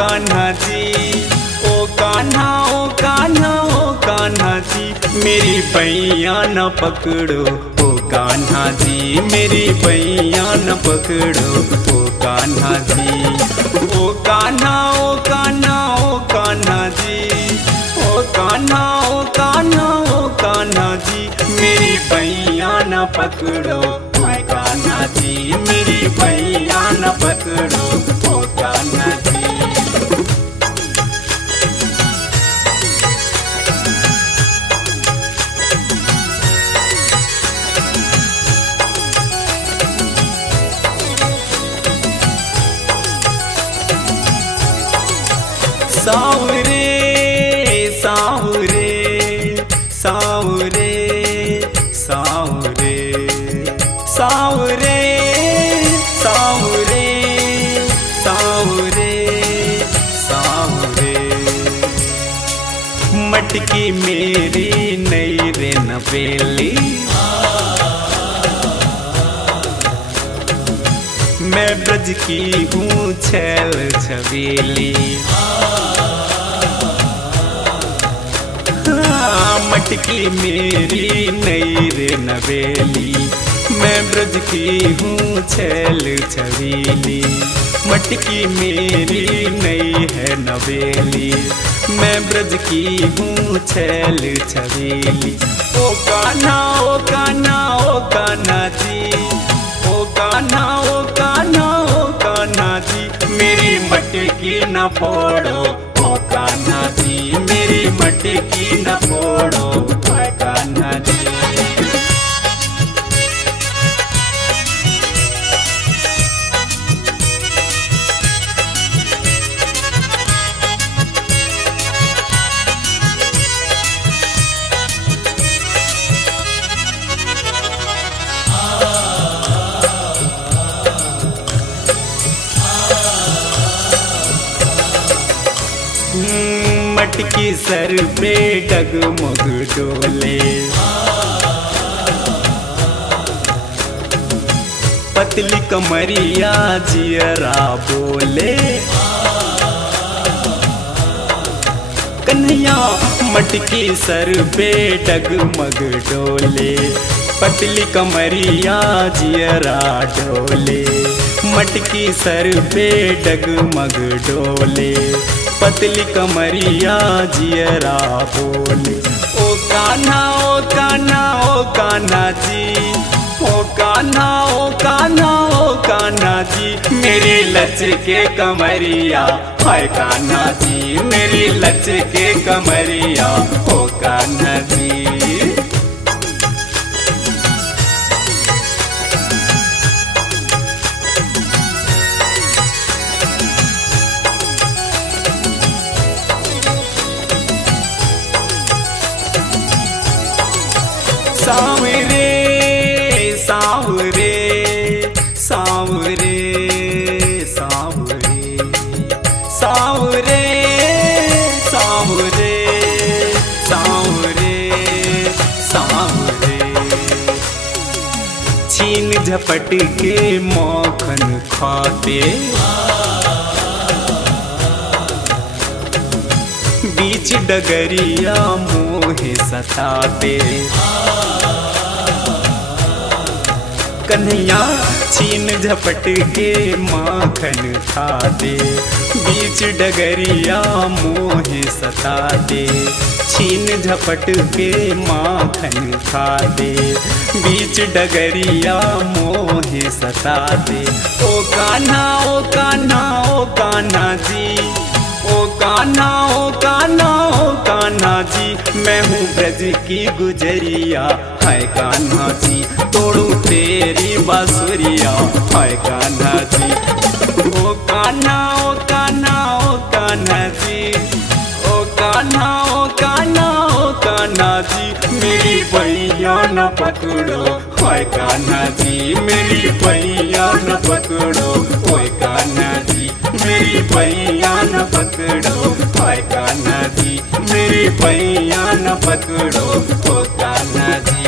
कान्हा जी, ओ कान्हा ओ कान्हा ओ कान्हा जी, मेरी बैया न पकड़ो ओ कान्हा जी, मेरी बैया न पकड़ो ओ कान्हा जी। ओ कान्हा ओ कान्हा ओ कान्हा जी, ओ कान्हा ओ कान्हा ओ कान्हा जी, मेरी बैया न पकड़ो ओ कान्हा जी, मेरी बैया न पकड़ो ओ कान्हा जी। सावरे सावरे सावरे सावरे सावरे सावरे सावरे सावरे, मटकी मेरी नई रे नवेली, मैं ब्रज की हूँ छैल छबीली। मटकी मेरी नई रे नवेली, मैं ब्रज की हूँ छैल छबीली। मटकी मेरी नई है नवेली, मैं ब्रज की हूँ छैल छबीली। ओ कान्हा ओ कान्हा ओ कान्हा जी, ओ कान्हा ओ कान्हा ओ कान्हा जी, मेरी मटकी न फोड़ो ओ कान्हा जी, मेरी मटकी न फोड़ो ओ कान्हा जी। मटकी सर पे डगमग डोले, पतली कमरिया जियरा बोले। कन्हैया मटकी सर पे डगमग डोले, पतली कमरिया जियरा डोले। मटकी सर पे डगमग डोले, पतली कमरिया जियरा बोले। ओ कान्हा ओ कान्हा ओ कान्हा जी, ओ कान्हा ओ कान्हा ओ कान्हा जी, मेरी लचके कमरिया हाय कान्हा जी, मेरी लचके कमरिया ओ कान्हा जी। सावरे सावरे सावरे सावरे सावरे सावरे सावरे सावरे, छीन झपट के मौखन खाते, बीच डगरिया मोहे सताते। कन्हैया छीन झपट के माखन खाते, बीच डगरिया मोहे सताते। छीन झपट के माखन खाते, बीच डगरिया मोहे सताते। ओ कान्हा ओ कान्हा ओ कान्हा जी, ओ कान्हा ओ कान्हा ओ कान्हा जी, मैं हूँ ब्रज की गुजरिया हाय कान्हा जी, तोड़ू तेरी बांसुरिया हाय कान्हा जी। ओ कान्हा ओ कान्हा ओ कान्हा जी, ओ कान्हा ओ कान्हा ओ कान्हा जी, मेरी बैया न पकड़ो हाय कान्हा जी, मेरी बैया न पकड़ो ओए कान्हा जी, मेरी बैया न पकड़ो हाय कान्हा जी, मेरी बैया न पकड़ो ओ कान्हा जी।